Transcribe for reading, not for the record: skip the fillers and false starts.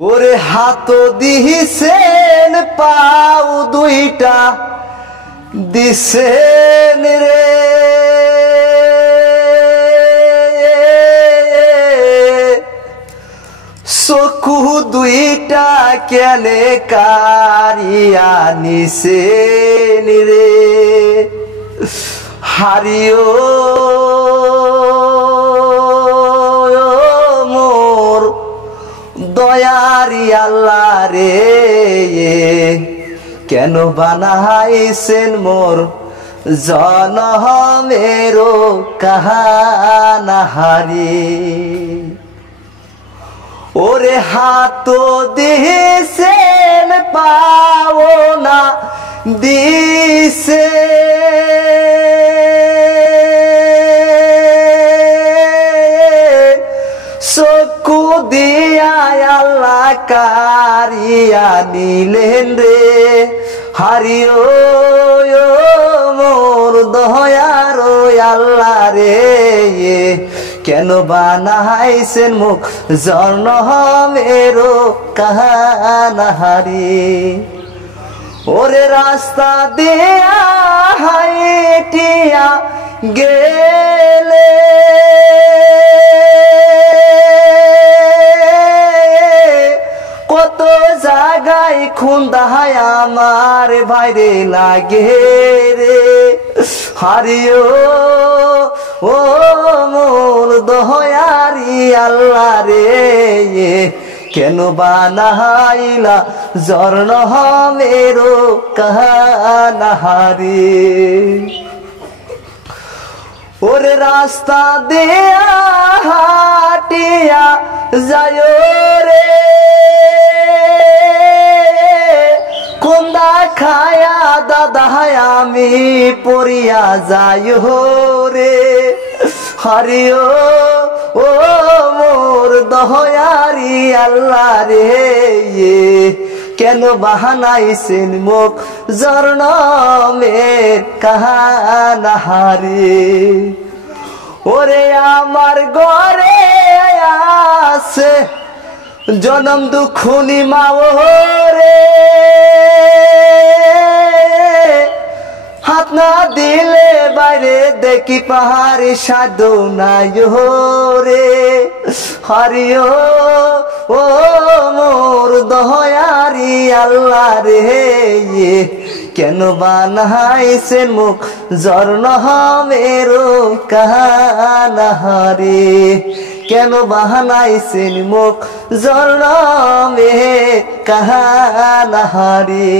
ওরে হাত দিছেন পাও দুইটা দিছেন রে চকু দুইটা কেনে কারিয়া নিছেন রে হারিও দয়ারি আল্লাহ রে কেন বানাইছেন মোর জনমেরো কাহানাহারি ওরে হাত দিছেন পাও না দিছে চকু দিয়া আল্লাহ কারিয়া নিলেন রে হারিও মোর দয়ার আল্লাহ রে কেন বানাইছেন মুখ জনমেরো কাহানাহারি ওরে রাস্তা দিয়া হাইটিয়া গেলে কত জায়গায় খুন্দায় আমার ভাইরে লাগে রে হারিও ও মোর দয়ারি আল্লাহ রে কেন বানাইলা জনমেরো কাহানাহারি ওরে রাস্তা দিয়া হাটিয়া যায় রে কোন্দা খায়া দাদা আমি পড়িয়া যায় রে হারিও ও মোর দয়ারি আল্লাহ রে কেন বাহানাইছেন মুখ জনমের কাহানাহারি ওরে আমার ঘরে আছে জনম দুঃখুনি মাও রে হাত না দিলে বাইরে দেখি পাহাড়ে সাধু নাই রে হারিও ও মোর দয়ারি আল্লাহ রে কেন বানাইছেন মুখ জনমেরো কাহানাহারি কেন বানাইছেন মুখ জনমে কাহানাহারি।